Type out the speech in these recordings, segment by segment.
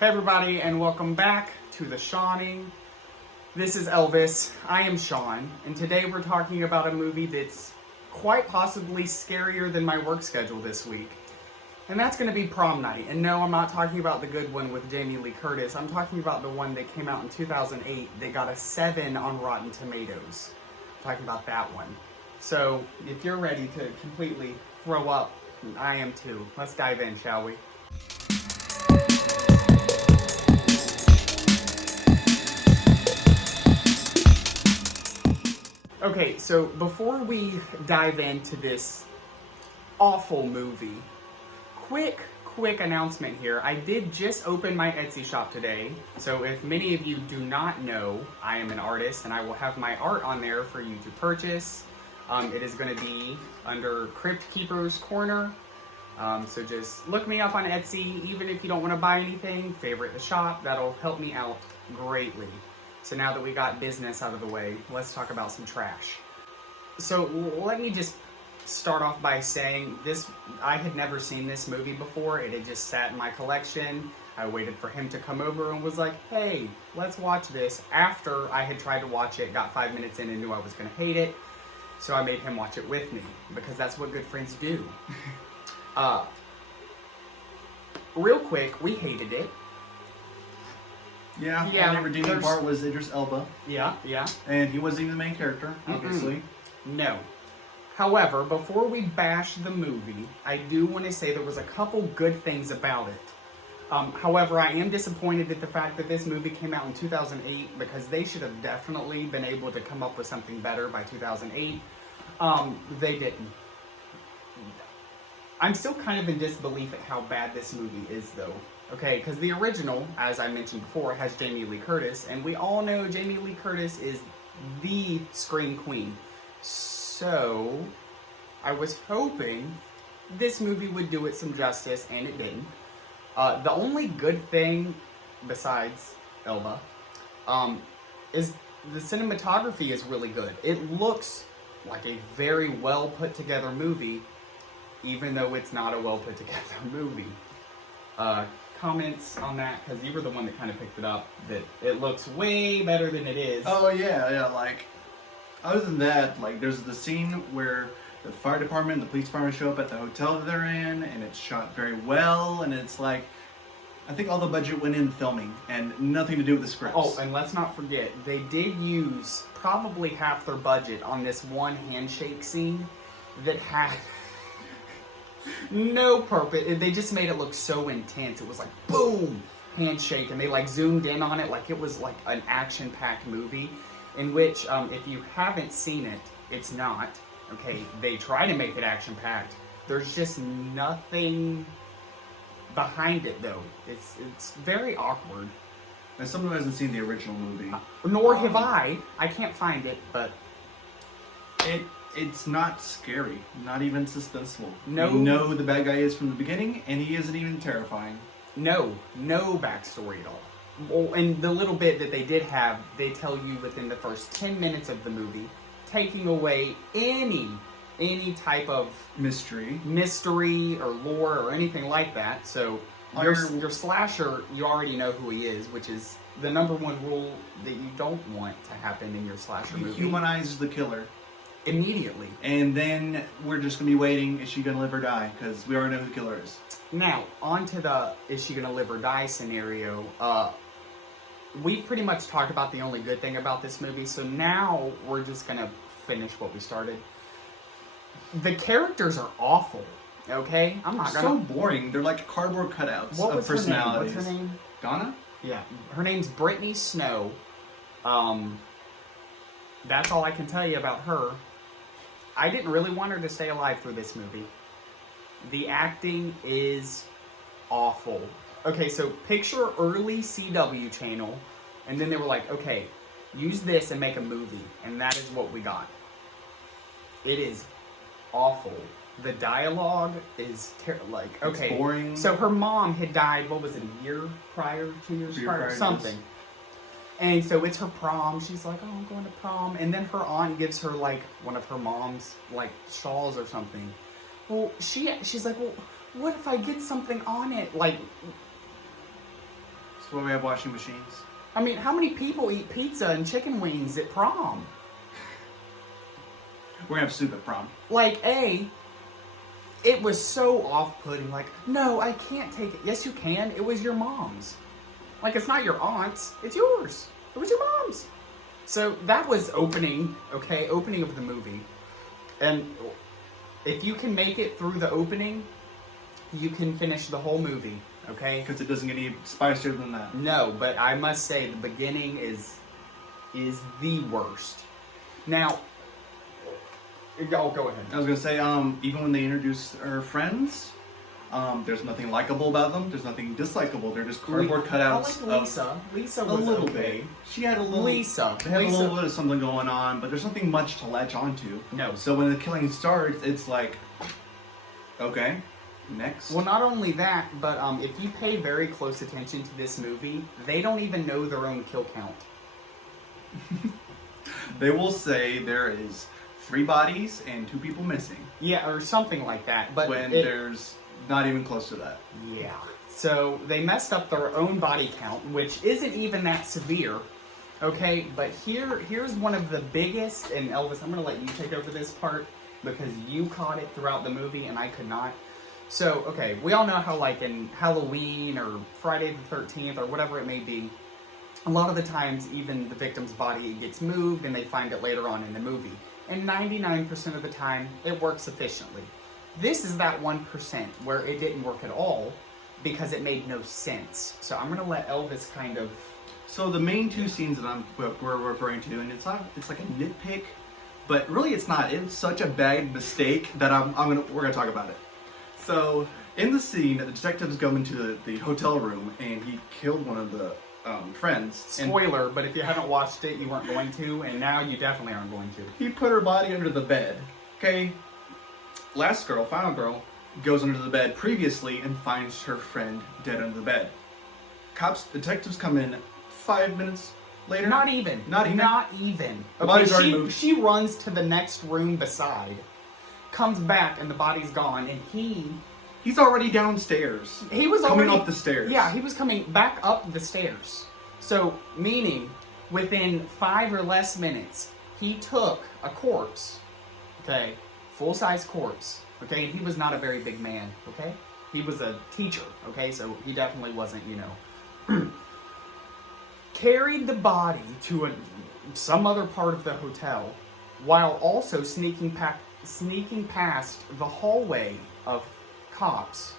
Hey everybody, and welcome back to The Shawning. This is Elvis, I am Sean, and today we're talking about a movie that's quite possibly scarier than my work schedule this week. And that's going to be Prom Night. And no, I'm not talking about the good one with Jamie Lee Curtis. I'm talking about the one that came out in 2008 that got a 7 on Rotten Tomatoes. I'm talking about that one. So, if you're ready to completely throw up, I am too. Let's dive in, shall we? Okay, so before we dive into this awful movie, quick announcement here. I did just open my Etsy shop today, so if many of you do not know, I am an artist and I will have my art on there for you to purchase. It is going to be under CryptkeepersCorner, so just look me up on Etsy. Even if you don't want to buy anything, favorite the shop. That'll help me out greatly. So now that we got business out of the way, let's talk about some trash. So let me just start off by saying this, I had never seen this movie before. It had just sat in my collection. I waited for him to come over and was like, hey, let's watch this. After I had tried to watch it, got 5 minutes in and knew I was going to hate it. So I made him watch it with me, because that's what good friends do. Real quick, we hated it. Yeah, the only redeeming part was Idris Elba. Yeah. And he wasn't even the main character, obviously. No. However, before we bash the movie, I do want to say there was a couple good things about it. However, I am disappointed at the fact that this movie came out in 2008, because they should have definitely been able to come up with something better by 2008. They didn't. I'm still kind of in disbelief at how bad this movie is, though. Okay, because the original, as I mentioned before, has Jamie Lee Curtis, and we all know Jamie Lee Curtis is the scream queen. So, I was hoping this movie would do it some justice, and it didn't. The only good thing, besides Elba, is the cinematography is really good. It looks like a very well put together movie, even though it's not a well put together movie. Comments on that, because you were the one that kind of picked it up, that it looks way better than it is. Oh yeah, like, other than that, like, there's the scene where the fire department and the police department show up at the hotel that they're in, and it's shot very well, and it's like, I think all the budget went in filming, and nothing to do with the scripts. Oh, and let's not forget, they did use probably half their budget on this one handshake scene that had no purpose. They just made it look so intense. It was like, boom, handshake, and they like zoomed in on it like it was like an action-packed movie, in which, if you haven't seen it, it's not. Okay, they try to make it action-packed. There's just nothing behind it, though. It's very awkward. As someone who hasn't seen the original movie, nor have I. I can't find it, but it's not scary, not even suspenseful. No. You know the bad guy is from the beginning, and he isn't even terrifying. No backstory at all. Well, and the little bit that they did have, they tell you within the first 10 minutes of the movie, taking away any type of mystery or lore or anything like that. So your slasher, you already know who he is, which is the #1 rule that you don't want to happen in your slasher movie. Humanizes the killer immediately. And then we're just going to be waiting, is she going to live or die? Because we already know who the killer is. Now, on to the is she going to live or die scenario. We've pretty much talked about the only good thing about this movie, so now we're just going to finish what we started. The characters are awful, okay? I'm not going to... So boring. They're like cardboard cutouts of personalities. What's her name? Donna? Yeah. Her name's Brittany Snow. That's all I can tell you about her. I didn't really want her to stay alive through this movie. The acting is awful. Okay, so picture early CW channel, and then they were like, okay, use this and make a movie, and that is what we got. It is awful. The dialogue is okay. It's boring. So her mom had died, what was it, a year prior, 2 years prior, something. And so it's her prom. She's like, oh, I'm going to prom. And then her aunt gives her, like, one of her mom's, like, shawls or something. Well, she's like, well, what if I get something on it? Like, That's why we have washing machines. I mean, how many people eat pizza and chicken wings at prom? We're gonna have soup at prom. Like, it was so off-putting. Like, no, I can't take it. Yes, you can. It was your mom's. Like, it's not your aunt's. It's yours. It was your mom's. So that was opening, okay? Opening of the movie. And if you can make it through the opening, you can finish the whole movie, okay? Because it doesn't get any spicier than that. No, but I must say the beginning is the worst. Now, go ahead. I was gonna say, even when they introduce our friends, there's nothing likable about them. There's nothing dislikable. They're just cardboard cutouts. I like Lisa. Lisa was a little okay. bit. She had a little. Lisa. They had a little bit of something going on, but there's nothing much to latch onto. No. So when the killing starts, it's like, okay, next. Well, not only that, but if you pay very close attention to this movie, they don't even know their own kill count. They will say there is 3 bodies and 2 people missing. Yeah, or something like that. But when there's not even close to that. Yeah. So they messed up their own body count, which isn't even that severe. Okay, but here's one of the biggest, and Elvis, I'm going to let you take over this part because you caught it throughout the movie and I could not. So, okay, we all know how like in Halloween or Friday the 13th or whatever it may be, a lot of the times even the victim's body gets moved and they find it later on in the movie. And 99% of the time, it works efficiently. This is that 1% where it didn't work at all because it made no sense. So I'm going to let Elvis kind of... So the main 2 scenes that we're referring to, and it's like a nitpick, but really it's not. It's such a bad mistake that we're gonna talk about it. So in the scene, the detectives go into the hotel room and he killed one of the friends. Spoiler, but if you haven't watched it, you weren't going to, and now you definitely aren't going to. He put her body under the bed. Okay, final girl, goes under the bed previously and finds her friend dead under the bed. Detectives come in 5 minutes later. Not even. The body's already moved. She runs to the next room beside, comes back, and the body's gone, and he's already downstairs. He was coming already up the stairs. Yeah, he was coming back up the stairs. So, meaning, within 5 or less minutes, he took a corpse, okay, full-size corpse, okay, and he was not a very big man, okay? He was a teacher, okay, so he definitely wasn't, carried the body to some other part of the hotel, while also sneaking past the hallway of cops,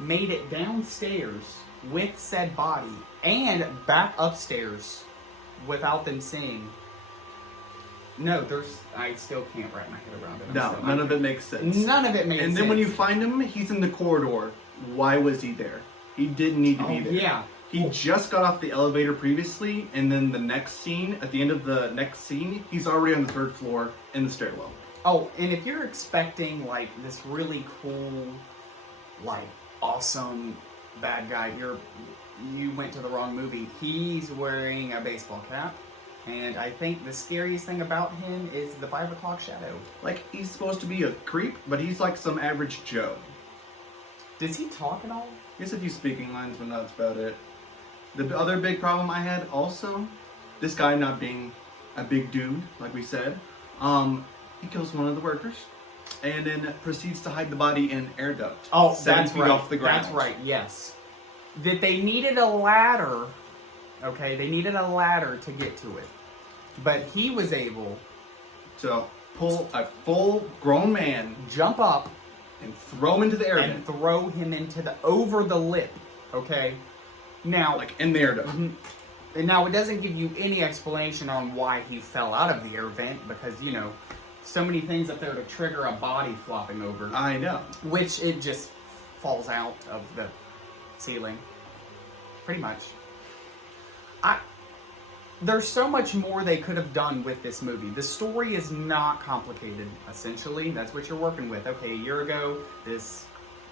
made it downstairs with said body, and back upstairs without them seeing. No, I still can't wrap my head around it. No, none of it makes sense. None of it makes sense. And then when you find him, he's in the corridor. Why was he there? He didn't need to be there. Yeah. He just got off the elevator previously, and then the next scene, at the end of the next scene, he's already on the 3rd floor in the stairwell. Oh, and if you're expecting, like, this really cool, like, awesome bad guy, you went to the wrong movie. He's wearing a baseball cap, and I think the scariest thing about him is the 5 o'clock shadow. Like, he's supposed to be a creep, but he's like some average Joe. Does he talk at all? He has a few speaking lines, but that's about it. The other big problem I had also, this guy not being a big dude, like we said, he kills one of the workers, and then proceeds to hide the body in an air duct. Oh, 7 feet off the ground. That's right, yes. That they needed a ladder, okay, they needed a ladder to get to it. But he was able to pull a full grown man, jump up, and throw him into the air duct. And throw him into over the lip, okay? Now, like in the air duct. And now it doesn't give you any explanation on why he fell out of the air vent because, so many things up there to trigger a body flopping over. I know. Which it just falls out of the ceiling. Pretty much. There's so much more they could have done with this movie. The story is not complicated, essentially. That's what you're working with. Okay, a year ago, this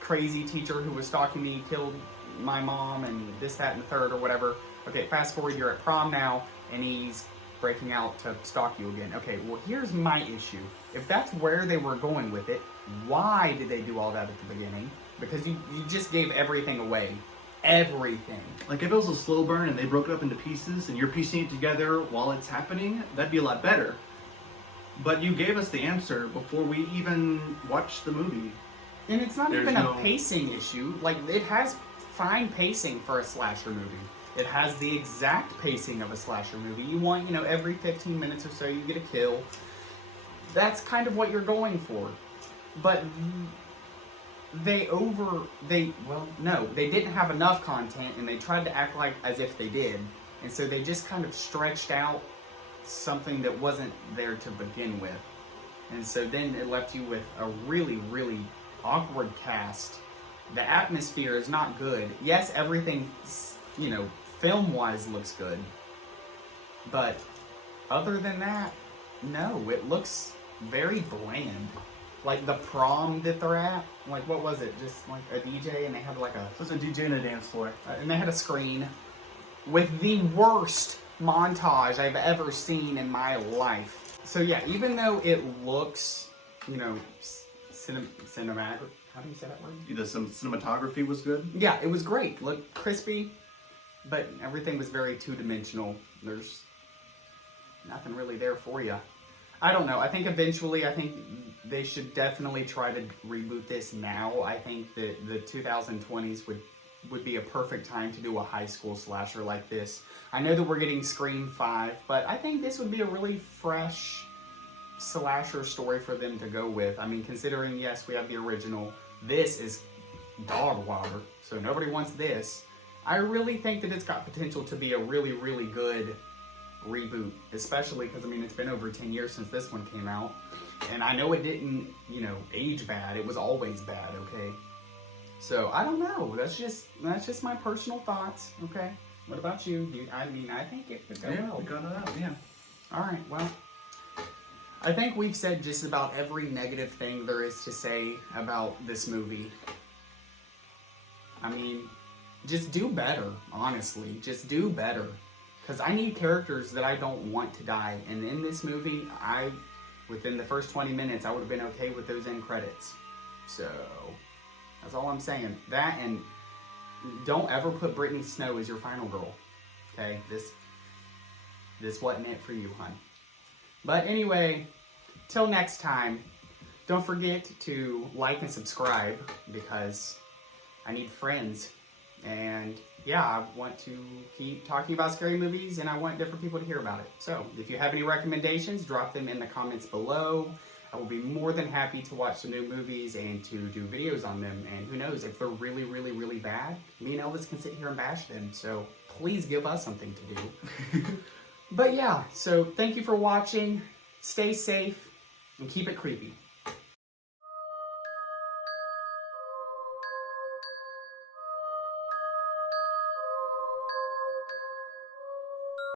crazy teacher who was stalking me killed my mom and this, that, and the third or whatever. Okay, fast forward, you're at prom now, and he's breaking out to stalk you again. Okay, well, here's my issue. If that's where they were going with it, why did they do all that at the beginning? Because you just gave everything away. everything. Like if it was a slow burn and they broke it up into pieces and you're piecing it together while it's happening, that'd be a lot better. But you gave us the answer before we even watched the movie. And it's not There's even no- a pacing issue. Like, it has fine pacing for a slasher movie. It has the exact pacing of a slasher movie. You want, every 15 minutes or so you get a kill. That's kind of what you're going for. But they didn't have enough content, and they tried to act like as if they did. And so they just kind of stretched out something that wasn't there to begin with. And so then it left you with a really, really awkward cast. The atmosphere is not good. Yes, everything, film-wise looks good. But other than that, no, it looks very bland. Like the prom that they're at, like what was it? Just like a DJ, and they had like a... So it's a DJ and a dance floor. And they had a screen with the worst montage I've ever seen in my life. So yeah, even though it looks, cinematic, how do you say that word? Either some cinematography was good. Yeah, it was great. Looked crispy, but everything was very two-dimensional. There's nothing really there for you. I don't know. I think eventually, they should definitely try to reboot this now. I think that the 2020s would be a perfect time to do a high school slasher like this. I know that we're getting Scream 5, but I think this would be a really fresh slasher story for them to go with. I mean, considering, yes, we have the original. This is dog water, so nobody wants this. I really think that it's got potential to be a really, really good reboot, especially because, it's been over 10 years since this one came out. And I know it didn't, age bad. It was always bad, okay? So, I don't know. That's just my personal thoughts, okay? What about you? I think it could go well. We got it out, yeah. Alright, well, I think we've said just about every negative thing there is to say about this movie. Just do better, honestly. Just do better. Because I need characters that I don't want to die. And in this movie, within the first 20 minutes, I would have been okay with those end credits. So, that's all I'm saying. That, and don't ever put Brittany Snow as your final girl. Okay? This wasn't it for you, hon. But anyway, till next time, don't forget to like and subscribe, because I need friends. And yeah, I want to keep talking about scary movies, and I want different people to hear about it. So if you have any recommendations, drop them in the comments below. I will be more than happy to watch some new movies and to do videos on them. And who knows, if they're really, really, really bad, me and Elvis can sit here and bash them. So please give us something to do. But yeah, so thank you for watching. Stay safe and keep it creepy.